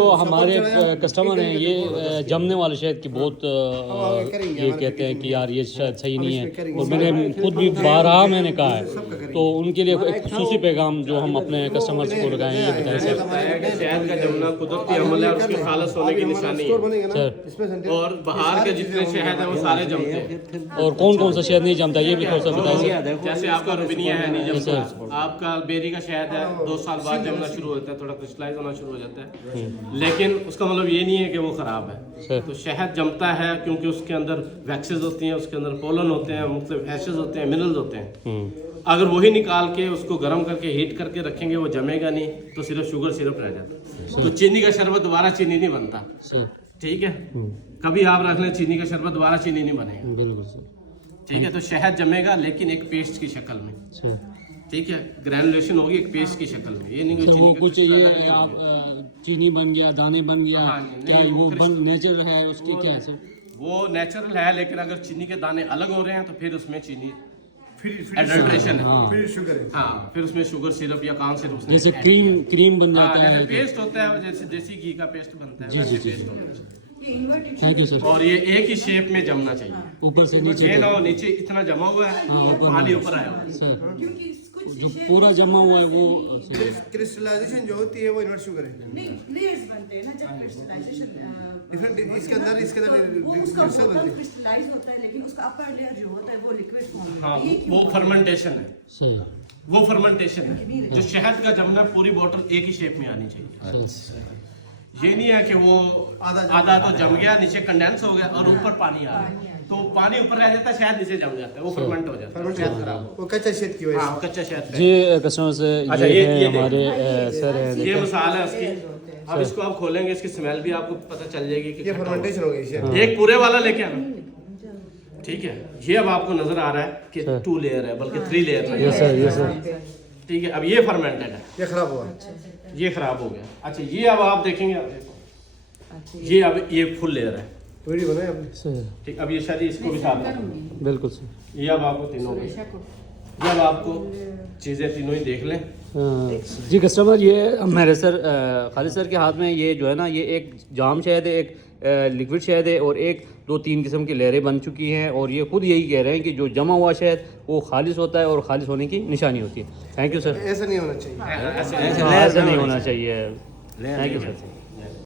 तो हमारे कस्टमर हैं ये जमने वाले शहद की बहुत ये कहते हैं कि यार ये शहद सही नहीं है, और मैंने खुद भी बारहा मैंने कहा है, तो उनके लिए एक खुसूसी पैगाम जो हम अपने कस्टमर्स को लगाएं ये बताएं सर। शहद का जमना कुदरती अमल है, उसके खालस होने की निशानी है सर। और बाहर के जितने शहद है वो सारे जमते हैं। और कौन कौन सा शहद नहीं जमता ये भी थोड़ा सा बताएं सर। जैसे आपका रुबिनिया है नहीं जमता, आपका बेरी का शहद है 2 साल बाद जमना शुरू होता है, थोड़ा क्रिस्टलाइज होना शुरू हो जाता है, लेकिन उसका मतलब ये नहीं है कि वो खराब है। तो शहद जमता है क्योंकि उसके अंदर वैक्सेस होती हैं, उसके अंदर पोलन होते हैं, मुख्तलिफ एशेस होते हैं, मिनरल्स होते हैं। अगर वही निकाल के उसको गर्म करके हीट करके रखेंगे वो जमेगा नहीं, तो सिर्फ शुगर सिरप रह जाता है। तो चीनी का शरबत दोबारा चीनी नहीं बनता, ठीक है। कभी आप रख लें चीनी का शरबत दोबारा चीनी नहीं बनेगा, ठीक है। तो शहद जमेगा लेकिन एक पेस्ट की शक्ल में, ठीक है, ग्रैनुलेशन होगी एक पेस्ट की शक्ल में। ये नहीं वो कुछ ये आप चीनी बन गया, दाने बन गया, क्या वो नेचुरल है उसकी क्या है सर? वो नेचुरल है, लेकिन अगर चीनी के दाने अलग हो रहे हैं तो फिर उसमें चीनी एडल्ट्रेशन है, फिर शुगर है, हाँ, फिर उसमें शुगर सिरप या कान सिरप जैसे क्रीम बन जाता है, पेस्ट होता है, जैसे देसी घी का पेस्ट बनता है। जी। Thank you sir. और ये एक ही शेप में जमना चाहिए, ऊपर से नीचे, ये ना नीचे इतना जमा हुआ है, पानी ऊपर आया हुआ है सर, जो पूरा जमा हुआ है वो क्रिस्टलाइजेशन जो होती है वो इन्वर्ट शुगर है। नहीं, लेयर्स बनते हैं ना जब क्रिस्टलाइजेशन डिफरेंट इसके अंदर वो उसका क्रिस्टलाइज होता है, लेकिन उसका अपर लेयर जो होता है वो लिक्विड फॉर्म में। हाँ, वो फर्मेंटेशन है सही, वो फर्मेंटेशन है। जो शहद का जमना पूरी बोतल एक ही शेप में आनी चाहिए। ये नहीं है कि वो आधा तो जम गया, नीचे कंडेंस हो गया और ऊपर पानी आ रहा है, तो पानी ऊपर रह जाता है, शहद नीचे जम जाता है, वो फर्मेंट हो जाता है, शहद खराब वो कच्चा शहद की वजह से। हाँ, कच्चा शहद। जी कस्टमर से अच्छा, ये ये हमारे सर है, ये मिसाल है उसकी। अब इसको आप खोलेंगे, इसकी स्मेल भी आपको पता चल जाएगी कि ये फर्मेंटेशन हो गई शहद। एक पूरे वाला लेके आना, ठीक है। ये अब आपको नजर आ रहा है कि 2 लेयर है, बल्कि 3 लेयर है। ये सर, ठीक है। अब ये फर्मेंटेड है, ये खराब हुआ, ये खराब हो गया। अच्छा, ये अब आप देखेंगे, ये अब ये फुल लेयर है, वीडियो बनाए आपने, ठीक। अब ये शायद इसको भी साथ रखेंगे, बिल्कुल सर। ये अब आपको तीनों, ये अब आपको चीज़ें तीनों ही देख लें। जी कस्टमर, ये मेरे सर खालिद सर के हाथ में ये जो है ना, ये एक जाम शहद है, एक लिक्विड शहद है, और 1 2 3 किस्म की लहरें बन चुकी हैं, और ये खुद यही कह रहे हैं कि जो जमा हुआ शहद वो खालिश होता है और खालिश होने की निशानी होती है। Thank you sir. ऐसा नहीं होना चाहिए, ऐसा नहीं होना चाहिए। Thank you sir.